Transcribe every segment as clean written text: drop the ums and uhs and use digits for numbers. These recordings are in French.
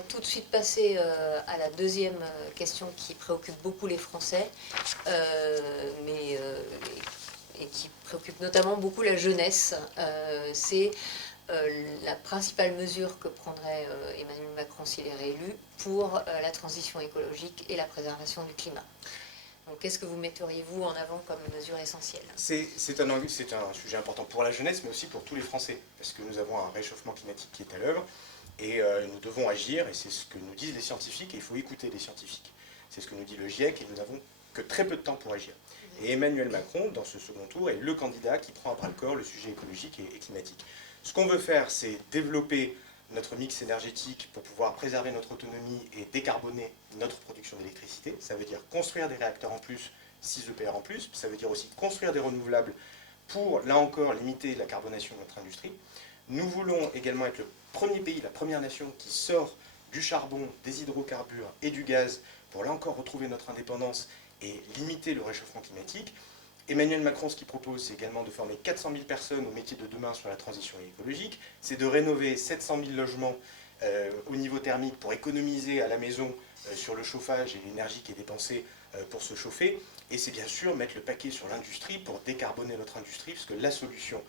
va tout de suite passer à la deuxième question qui préoccupe beaucoup les Français, et qui préoccupe notamment beaucoup la jeunesse. C'est la principale mesure que prendrait Emmanuel Macron s'il est réélu pour la transition écologique et la préservation du climat. Donc, qu'est-ce que vous metteriez-vous en avant comme mesure essentielle? C'est un sujet important pour la jeunesse, mais aussi pour tous les Français, parce que nous avons un réchauffement climatique qui est à l'œuvre, et nous devons agir, et c'est ce que nous disent les scientifiques, et il faut écouter les scientifiques. C'est ce que nous dit le GIEC, et nous n'avons que très peu de temps pour agir. Et Emmanuel Macron, dans ce second tour, est le candidat qui prend à bras-le-corps le sujet écologique et climatique. Ce qu'on veut faire, c'est développer notre mix énergétique pour pouvoir préserver notre autonomie et décarboner notre production d'électricité. Ça veut dire construire des réacteurs en plus, 6 EPR en plus. Ça veut dire aussi construire des renouvelables pour, là encore, limiter la carbonation de notre industrie. Nous voulons également être le premier pays, la première nation qui sort du charbon, des hydrocarbures et du gaz pour, là encore, retrouver notre indépendance et limiter le réchauffement climatique. Emmanuel Macron, ce qu'il propose, c'est également de former 400 000 personnes au métier de demain sur la transition écologique. C'est de rénover 700 000 logements au niveau thermique pour économiser à la maison sur le chauffage et l'énergie qui est dépensée pour se chauffer. Et c'est bien sûr mettre le paquet sur l'industrie pour décarboner notre industrie, parce que la solution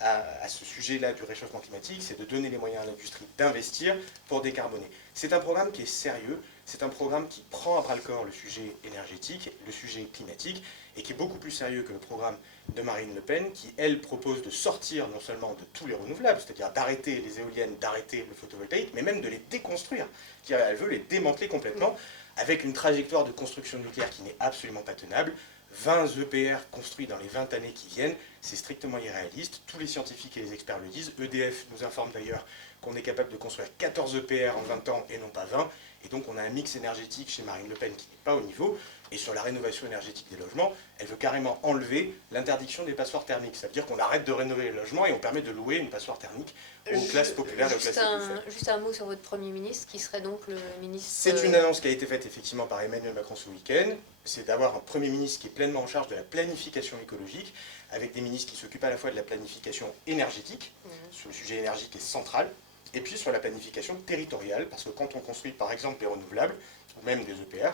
à ce sujet-là du réchauffement climatique, c'est de donner les moyens à l'industrie d'investir pour décarboner. C'est un programme qui est sérieux, c'est un programme qui prend à bras-le-corps le sujet énergétique, le sujet climatique, et qui est beaucoup plus sérieux que le programme de Marine Le Pen, qui, elle, propose de sortir non seulement de tous les renouvelables, c'est-à-dire d'arrêter les éoliennes, d'arrêter le photovoltaïque, mais même de les déconstruire. Elle veut les démanteler complètement, avec une trajectoire de construction nucléaire qui n'est absolument pas tenable. 20 EPR construits dans les 20 années qui viennent, c'est strictement irréaliste. Tous les scientifiques et les experts le disent. EDF nous informe d'ailleurs qu'on est capable de construire 14 EPR en 20 ans et non pas 20. Et donc on a un mix énergétique chez Marine Le Pen qui n'est pas au niveau. Et sur la rénovation énergétique des logements, elle veut carrément enlever l'interdiction des passoires thermiques. Ça veut dire qu'on arrête de rénover les logements et on permet de louer une passoire thermique aux classes populaires et aux classes populaires. Juste un mot sur votre Premier ministre, qui serait donc le ministre... C'est une annonce qui a été faite effectivement par Emmanuel Macron ce week-end. C'est d'avoir un Premier ministre qui est pleinement en charge de la planification écologique, avec des ministres qui s'occupent à la fois de la planification énergétique, sur le sujet énergie qui est central, et puis sur la planification territoriale, parce que quand on construit par exemple des renouvelables, ou même des EPR,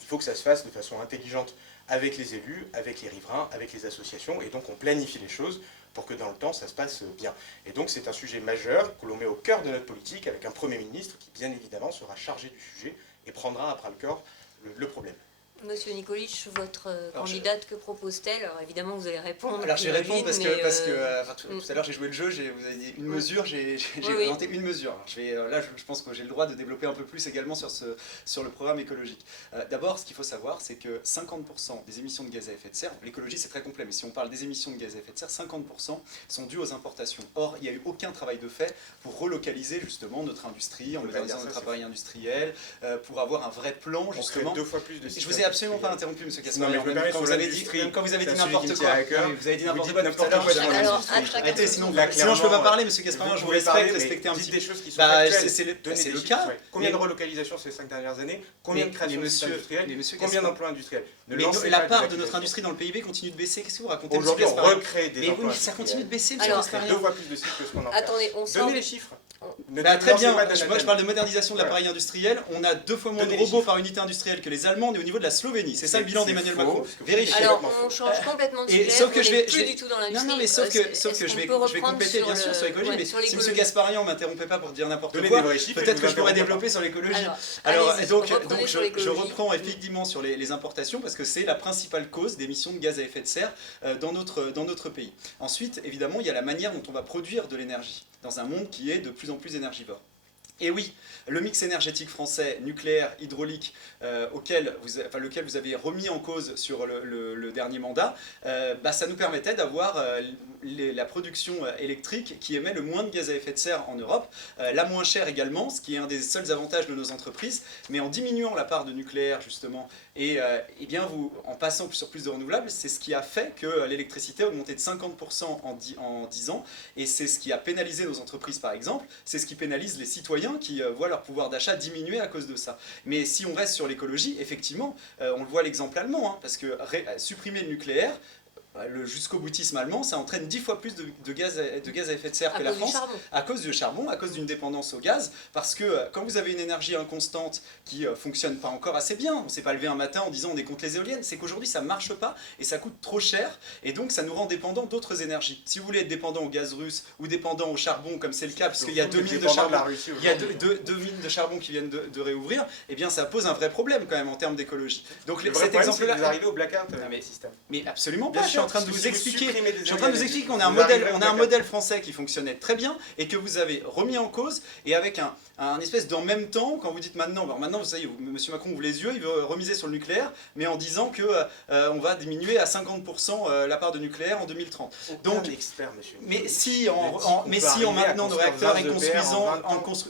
il faut que ça se fasse de façon intelligente avec les élus, avec les riverains, avec les associations, et donc on planifie les choses pour que dans le temps ça se passe bien. Et donc c'est un sujet majeur que l'on met au cœur de notre politique, avec un Premier ministre qui bien évidemment sera chargé du sujet et prendra à bras-le-corps le problème. Monsieur Nikolic, votre candidate, que propose-t-elle? Alors évidemment, vous allez répondre. Alors je vais répondre parce que tout à l'heure j'ai joué le jeu, vous avez dit une mesure, j'ai présenté une mesure. Alors, là, je pense que j'ai le droit de développer un peu plus également sur le programme écologique. D'abord, ce qu'il faut savoir, c'est que 50% des émissions de gaz à effet de serre, l'écologie c'est très complet, mais si on parle des émissions de gaz à effet de serre, 50% sont dues aux importations. Or, il n'y a eu aucun travail de fait pour relocaliser justement notre industrie, en modernisant notre appareil industriel, pour avoir un vrai plan justement. 2 fois plus de sites. Je vous ai absolument pas interrompu, M. Gasparian. Quand vous avez dit n'importe quoi. Vous avez dit n'importe quoi tout à l'heure. Arrêtez, sinon je ne peux pas parler, M. Gasparian, je vous respecte, respectez un petit peu. Des choses qui sont factuelles. C'est le cas. Combien de relocalisations ces 5 dernières années? Combien de créations industrielles? Combien d'emplois industriels? Mais la part de notre industrie dans le PIB continue de baisser. Qu'est-ce que vous racontez? Aujourd'hui, on recrée des emplois. Mais ça continue de baisser, M. C'est Gasparian. 2 fois plus de sites que ce qu'on en fait. Attendez, on sort... Donnez les chiffres. Très bien, moi je parle de modernisation de l'appareil industriel. On a 2 fois moins de robots par unité industrielle que les Allemands, et au niveau de la Slovénie. C'est ça le bilan d'Emmanuel Macron. Vérifiez. Alors on change complètement de sujet, sauf que je vais plus du tout dans l'industrie. Non, mais sauf que je vais compléter bien sûr sur l'écologie, mais si M. Gasparian ne m'interrompait pas pour dire n'importe quoi, peut-être que je pourrais développer sur l'écologie. Alors donc je reprends effectivement sur les importations, parce que c'est la principale cause d'émissions de gaz à effet de serre dans notre pays. Ensuite, évidemment, il y a la manière dont on va produire de l'énergie dans un monde qui est de plus en plus énergivore. Et oui, le mix énergétique français, nucléaire, hydraulique, lequel vous avez remis en cause sur le dernier mandat, ça nous permettait d'avoir la production électrique qui émet le moins de gaz à effet de serre en Europe, la moins chère également, ce qui est un des seuls avantages de nos entreprises, mais en diminuant la part de nucléaire justement, et en passant sur plus de renouvelables, c'est ce qui a fait que l'électricité a augmenté de 50% en 10 ans, et c'est ce qui a pénalisé nos entreprises par exemple, c'est ce qui pénalise les citoyens qui voient leur pouvoir d'achat diminuer à cause de ça. Mais si on reste sur l'écologie, effectivement, on le voit l'exemple allemand, parce que supprimer le nucléaire, jusqu'au boutisme allemand, ça entraîne 10 fois plus de gaz à effet de serre que la France, à cause du charbon, à cause d'une dépendance au gaz, parce que quand vous avez une énergie inconstante qui fonctionne pas encore assez bien, on s'est pas levé un matin en disant on est contre les éoliennes, c'est qu'aujourd'hui ça marche pas et ça coûte trop cher, et donc ça nous rend dépendants d'autres énergies. Si vous voulez être dépendant au gaz russe ou dépendant au charbon, comme c'est le cas, puisqu'il y a 2 mines de charbon, il y a deux mines de charbon qui viennent de réouvrir, eh bien ça pose un vrai problème quand même en termes d'écologie. Donc cet exemple-là, vous arrivez au blackout, mais absolument pas. Je suis en train de vous expliquer qu'on a un modèle français qui fonctionnait très bien et que vous avez remis en cause, et avec un espèce d'en même temps, quand vous dites maintenant, vous savez, M. Macron ouvre les yeux, il veut remiser sur le nucléaire, mais en disant que on va diminuer à 50% la part de nucléaire en 2030. Donc, expert, monsieur. Mais si en maintenant nos réacteurs et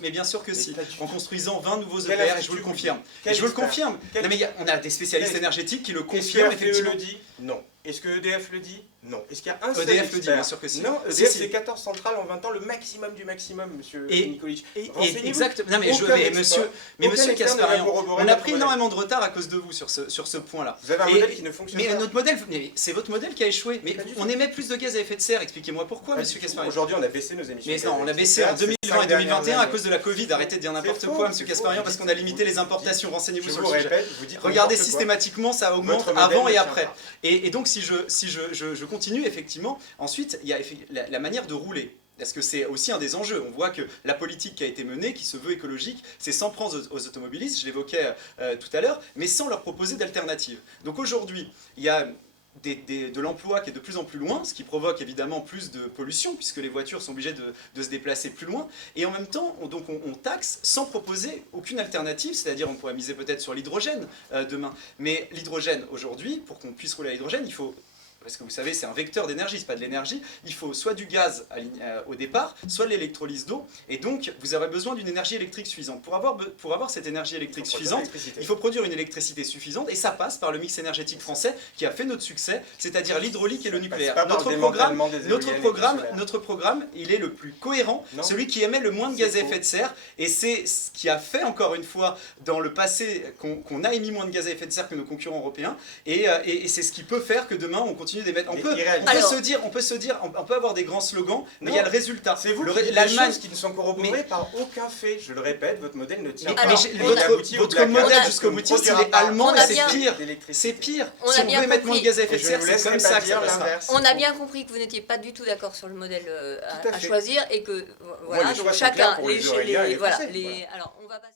mais bien sûr que si, en construisant 20 nouveaux EPR, et je vous le confirme. Non mais on a des spécialistes énergétiques qui le confirment effectivement. Non. Est-ce que EDF le dit? Non. Est-ce qu'il y a un seul EDF le dit, bien sûr que si. Non, EDF c'est 14 centrales en 20 ans, le maximum du maximum, monsieur Nikolic. Exactement. Non mais monsieur Kasparian, on a pris énormément de retard à cause de vous sur ce point-là. Vous avez un modèle qui ne fonctionne pas. Mais notre modèle, c'est votre modèle qui a échoué. Mais on émet plus de gaz à effet de serre, expliquez-moi pourquoi, monsieur Kasparian. Aujourd'hui, on a baissé nos émissions. Mais non, on a baissé en 2020 et 2021 à cause de la Covid. Arrêtez de dire n'importe quoi, monsieur Kasparian, parce qu'on a limité les importations. Renseignez-vous sur le sujet. Regardez systématiquement, ça augmente avant et après. Et donc si je continue, effectivement, ensuite, il y a la manière de rouler. Parce que c'est aussi un des enjeux. On voit que la politique qui a été menée, qui se veut écologique, c'est s'en prendre aux automobilistes, je l'évoquais tout à l'heure, mais sans leur proposer d'alternatives. Donc aujourd'hui, il y a de l'emploi qui est de plus en plus loin, ce qui provoque évidemment plus de pollution, puisque les voitures sont obligées de se déplacer plus loin, et en même temps, on taxe sans proposer aucune alternative, c'est-à-dire on pourrait miser peut-être sur l'hydrogène demain. Mais l'hydrogène, aujourd'hui, pour qu'on puisse rouler à l'hydrogène, il faut... Parce que vous savez, c'est un vecteur d'énergie, c'est pas de l'énergie. Il faut soit du gaz au départ, soit de l'électrolyse d'eau. Et donc, vous aurez besoin d'une énergie électrique suffisante. Pour avoir cette énergie électrique suffisante, il faut produire une électricité suffisante. Et ça passe par le mix énergétique français qui a fait notre succès, c'est-à-dire l'hydraulique et le nucléaire. Notre programme, il est le plus cohérent, celui qui émet le moins de gaz à effet de serre. Et c'est ce qui a fait, encore une fois, dans le passé, qu'on a émis moins de gaz à effet de serre que nos concurrents européens. Et c'est ce qui peut faire que demain, on continue d'émettre. On peut avoir des grands slogans, mais il y a le résultat. C'est vous qui dites des choses qui ne sont corroborées par aucun fait. Je le répète, votre modèle ne tient pas. Votre modèle jusqu'au boutiste, il est allemand et c'est pire. C'est pire. Si on veut émettre moins de gaz à effet de serre, c'est comme ça que ça va se faire. On a bien compris que vous n'étiez pas du tout d'accord sur le modèle à choisir et que voilà, donc chacun... Alors, on va passer